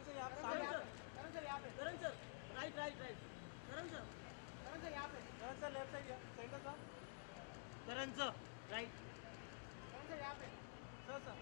करण sir यहाँ पे सामने, करण सर यहाँ पे, Karan sir right right right, Karan sir यहाँ पे, Karan sir left side centre sir, Karan sir right, Karan sir यहाँ पे, सर सब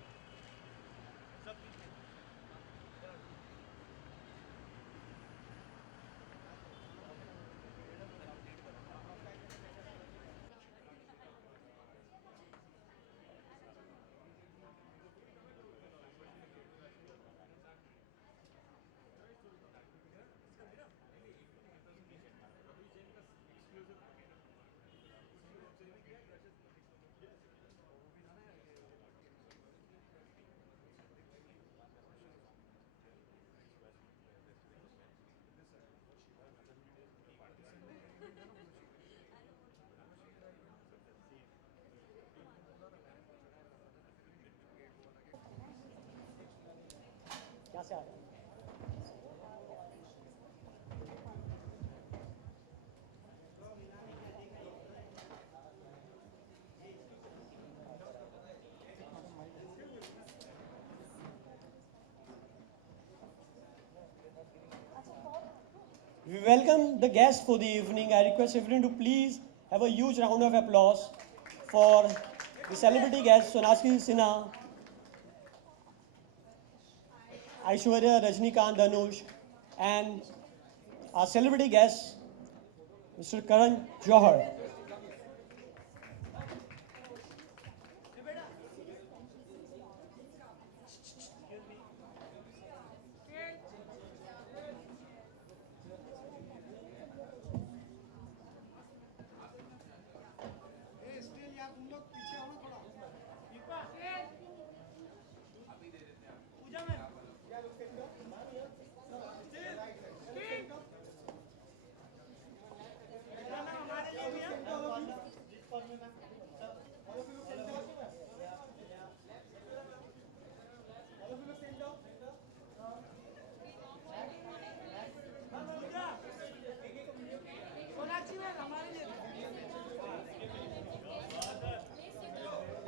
क्या से आ रहा है? We welcome the guests for the evening. I request everyone to please have a huge round of applause for the celebrity guests Sonakshi Sinha, Aishwarya, Rajnikant, Dhanush, and our celebrity guest, Mr. Karan Johar. Still यार तुम लोग पीछे आओ ना थोड़ा, पूजा में हमारे लिए भी सोनाक्षी में हमारे लिए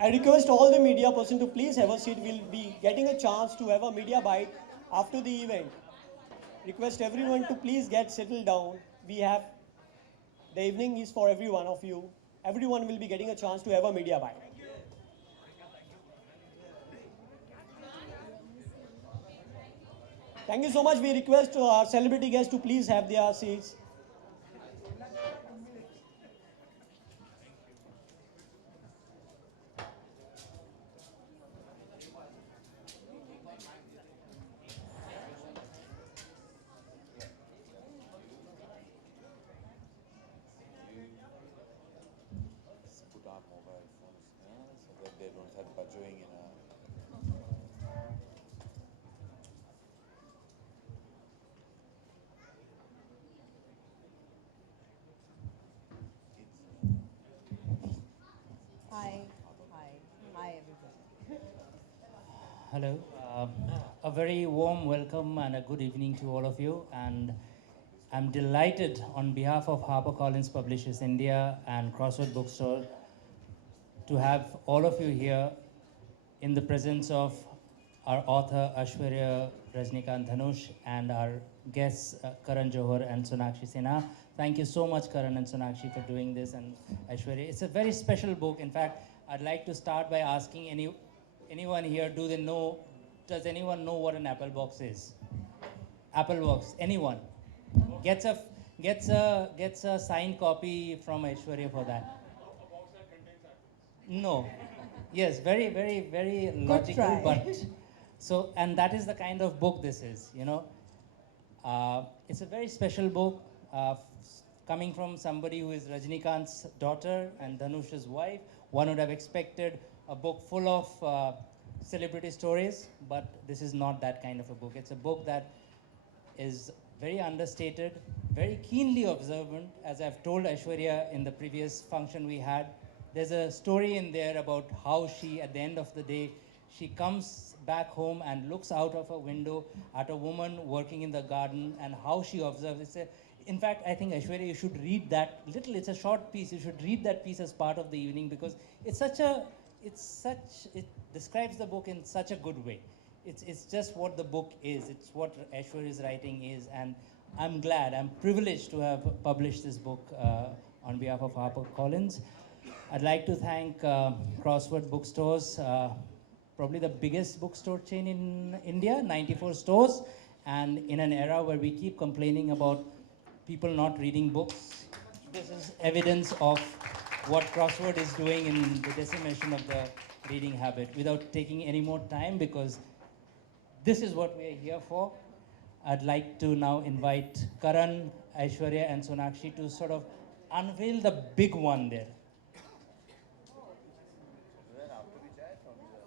I request all the media person to please have a seat. We'll be getting a chance to have a media bite after the event. Request everyone to please get settled down. The evening is for every one of you. Everyone will be getting a chance to have a media bite. Thank you so much. We request our celebrity guests to please have their seats. Put our mobile phones so that they don't have budging in a. Hi, hi, hi everybody. Hello. A very warm welcome and a good evening to all of you. And I'm delighted on behalf of HarperCollins Publishers India and Crossroad Bookstore to have all of you here in the presence of our author Aishwarya Rajnikant Dhanush and our guests Karan Johar and Sonakshi Sinha. Thank you so much, Karan and Sonakshi, for doing this, and Aishwarya. It's a very special book. In fact, I'd like to start by asking anyone here, does anyone know what an Apple box is? Apple box, anyone? Gets a signed copy from Aishwarya for that. No. Yes, very, very, very logical, try. but so, and that is the kind of book this is, you know. It's a very special book coming from somebody who is Rajnikant's daughter and Dhanush's wife. One would have expected a book full of celebrity stories, but this is not that kind of a book. It's a book that is very understated, very keenly observant, as I've told Aishwarya in the previous function we had. There's a story in there about how she, at the end of the day, she comes back home and looks out of a window at a woman working in the garden and how she observes. In fact, I think Aishwarya, you should read that little. It's a short piece. You should read that piece as part of the evening because it describes the book in such a good way. it's just what the book is. It's what Aishwarya's writing is, and I'm glad, I'm privileged to have published this book on behalf of HarperCollins. I'd like to thank Crossword Bookstores, probably the biggest bookstore chain in India, 94 stores, and in an era where we keep complaining about people not reading books, this is evidence of what Crossword is doing in the decimation of the reading habit. Without taking any more time, because this is what we are here for, I'd like to now invite Karan, Aishwarya, and Sonakshi to sort of unveil the big one there.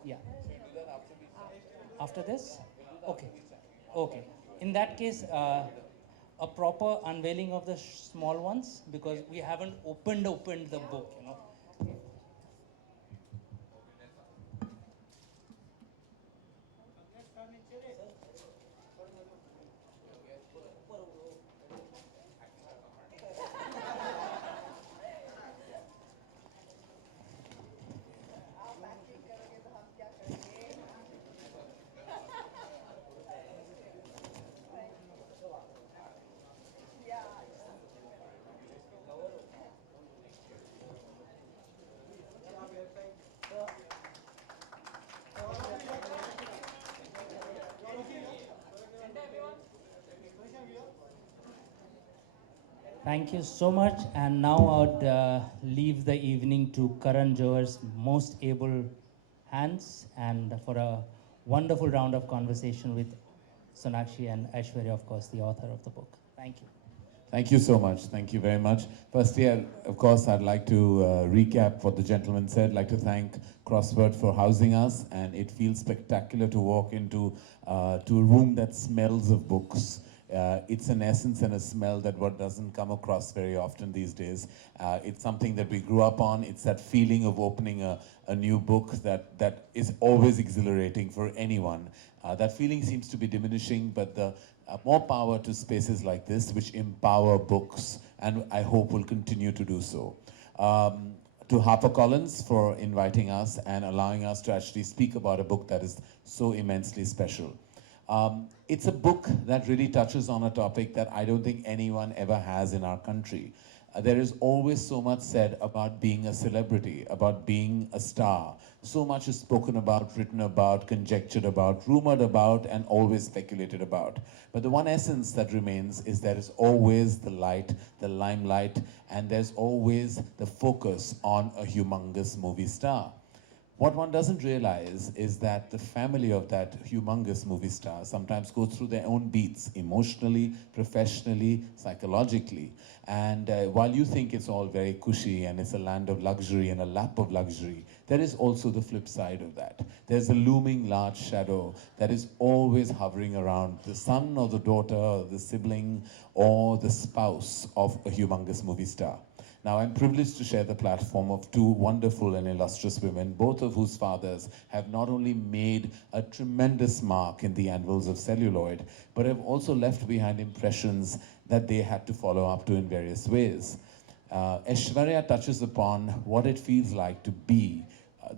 Yeah. After this? Okay. Okay. In that case, a proper unveiling of the small ones, because we haven't opened the book, you know. Thank you so much. And now I would leave the evening to Karan Johar's most able hands, and for a wonderful round of conversation with Sonakshi and Aishwarya, of course, the author of the book. Thank you. Thank you so much. Thank you very much. Firstly, of course, I'd like to recap what the gentleman said. I'd like to thank Crossword for housing us, and it feels spectacular to walk into to a room that smells of books. It's an essence and a smell that what doesn't come across very often these days. It's something that we grew up on. It's that feeling of opening a new book that is always exhilarating for anyone. That feeling seems to be diminishing, but the more power to spaces like this, which empower books, and I hope will continue to do so. To HarperCollins for inviting us and allowing us to actually speak about a book that is so immensely special. It's a book that really touches on a topic that I don't think anyone ever has in our country. There is always so much said about being a celebrity, about being a star. So much is spoken about, written about, conjectured about, rumored about, and always speculated about. But the one essence that remains is there is always the light, the limelight, and there's always the focus on a humongous movie star. What one doesn't realize is that the family of that humongous movie star sometimes goes through their own beats, emotionally, professionally, psychologically. And while you think it's all very cushy and it's a land of luxury and a lap of luxury, there is also the flip side of that. There's a looming large shadow that is always hovering around the son or the daughter or the sibling or the spouse of a humongous movie star. Now, I'm privileged to share the platform of two wonderful and illustrious women, both of whose fathers have not only made a tremendous mark in the anvils of celluloid, but have also left behind impressions that they had to follow up to in various ways. Aishwarya touches upon what it feels like to be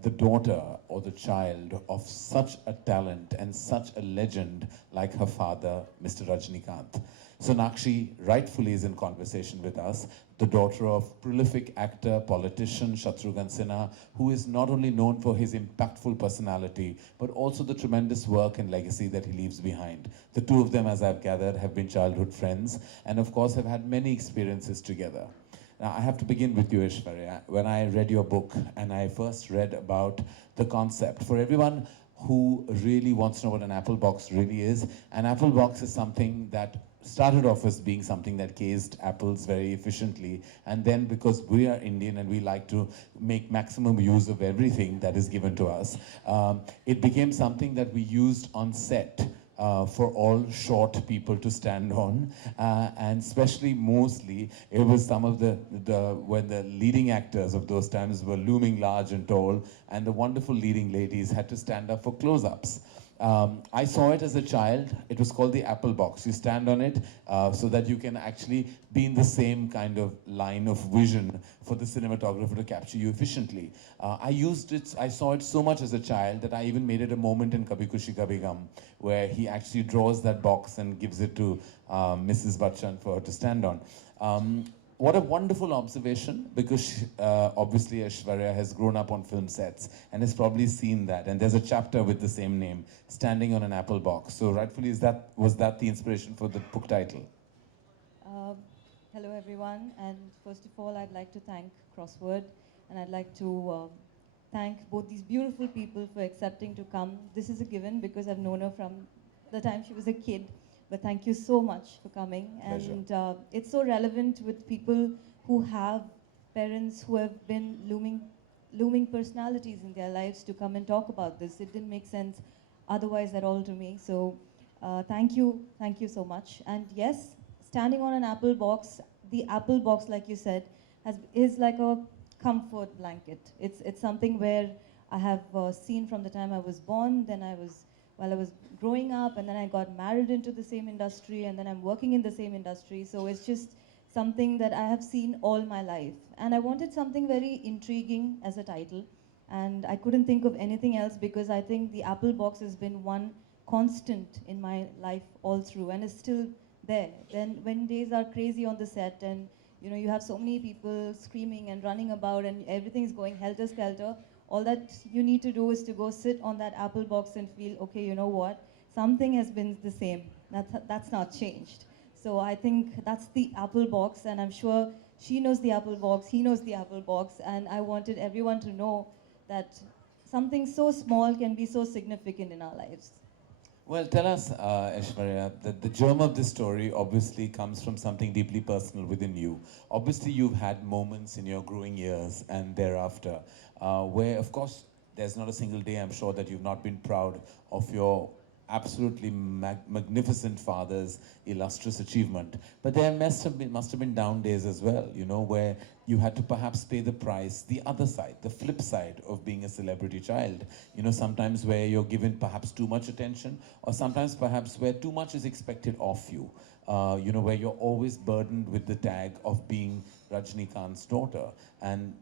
the daughter or the child of such a talent and such a legend like her father, Mr. Rajinikanth. Sonakshi rightfully is in conversation with us, the daughter of prolific actor, politician Shatrughan Sinha, who is not only known for his impactful personality, but also the tremendous work and legacy that he leaves behind. The two of them, as I've gathered, have been childhood friends and of course have had many experiences together. Now, I have to begin with you, Aishwarya. When I read your book and I first read about the concept, for everyone who really wants to know what an apple box really is, an apple box is something that started off as being something that cased apples very efficiently, and then because we are Indian and we like to make maximum use of everything that is given to us, it became something that we used on set for all short people to stand on, and especially mostly it was some of when the leading actors of those times were looming large and tall, and the wonderful leading ladies had to stand up for close-ups. I saw it as a child. It was called the apple box. You stand on it so that you can actually be in the same kind of line of vision for the cinematographer to capture you efficiently. I saw it so much as a child that I even made it a moment in Kabhi Khushi Kabhi Gum, where he actually draws that box and gives it to Mrs. Bachchan for her to stand on. What a wonderful observation, because obviously Aishwarya has grown up on film sets and has probably seen that. And there's a chapter with the same name, Standing on an Apple Box. So rightfully, was that the inspiration for the book title? Hello, everyone. And first of all, I'd like to thank Crossword, and I'd like to thank both these beautiful people for accepting to come. This is a given because I've known her from the time she was a kid. But thank you so much for coming. Pleasure. And it's so relevant with people who have parents who have been looming personalities in their lives to come and talk about this. It didn't make sense otherwise at all to me. So thank you so much. And yes, standing on an apple box, the apple box, like you said, is like a comfort blanket. It's something where I have seen from the time I was born, then while I was growing up, and then I got married into the same industry, and then I'm working in the same industry. So it's just something that I have seen all my life. And I wanted something very intriguing as a title. And I couldn't think of anything else because I think the apple box has been one constant in my life all through and is still there. Then when days are crazy on the set and you have so many people screaming and running about and everything's going helter-skelter, all that you need to do is to go sit on that apple box and feel, okay, you know what? Something has been the same. That's not changed. So I think that's the apple box, and I'm sure she knows the apple box, he knows the apple box, and I wanted everyone to know that something so small can be so significant in our lives. Well, tell us, Aishwarya, that the germ of this story obviously comes from something deeply personal within you. Obviously, you've had moments in your growing years and thereafter where, of course, there's not a single day, I'm sure, that you've not been proud of your absolutely magnificent father's illustrious achievement. But there must have been down days as well, where you had to perhaps pay the price, the other side, the flip side of being a celebrity child. Sometimes where you're given perhaps too much attention, or sometimes perhaps where too much is expected of you. Where you're always burdened with the tag of being Rajnikant's daughter. And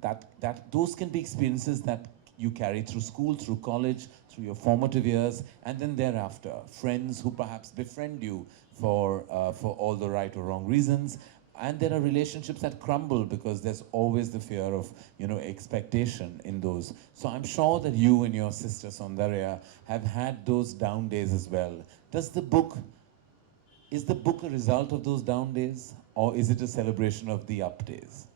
those can be experiences that you carry through school, through college, through your formative years, and then thereafter. Friends who perhaps befriend you for all the right or wrong reasons. And there are relationships that crumble because there's always the fear of, expectation in those. So I'm sure that you and your sister Saundarya have had those down days as well. Is the book a result of those down days, or is it a celebration of the up days?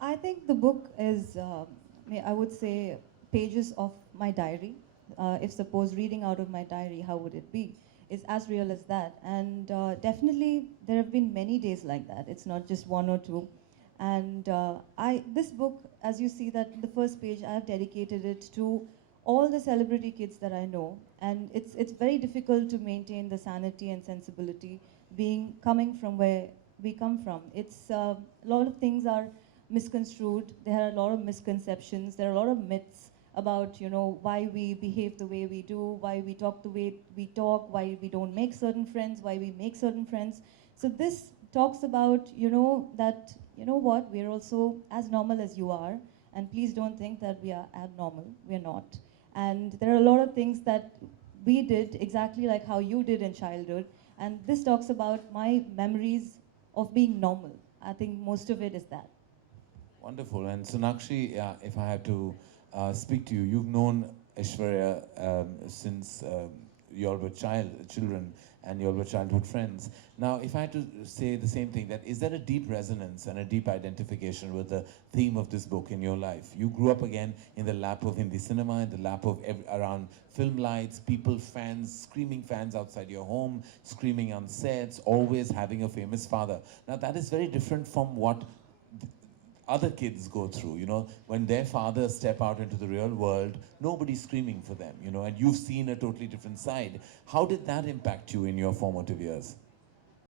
I think the book is, I would say, pages of my diary. If suppose reading out of my diary, how would it be? It's as real as that. And definitely there have been many days like that. It's not just one or two. And this book, as you see that in the first page, I have dedicated it to all the celebrity kids that I know. And it's very difficult to maintain the sanity and sensibility coming from where we come from. It's a lot of things are misconstrued. There are a lot of misconceptions. There are a lot of myths about why we behave the way we do, why we talk the way we talk, why we don't make certain friends, why we make certain friends. So this talks about that what, we're also as normal as you are, and please don't think that we are abnormal. We're not. And there are a lot of things that we did exactly like how you did in childhood, and this talks about my memories of being normal. I think most of it is that. Wonderful. And Sonakshi, if I had to speak to you, you've known Aishwarya since you all were children, and you all were childhood friends. Now, if I had to say the same thing, is there a deep resonance and a deep identification with the theme of this book in your life? You grew up again in the lap of Hindi cinema, in the lap of around film lights, people, fans, screaming fans outside your home, screaming on sets, always having a famous father. Now, that is very different from what other kids go through, when their fathers step out into the real world, nobody's screaming for them, and you've seen a totally different side. How did that impact you in your formative years?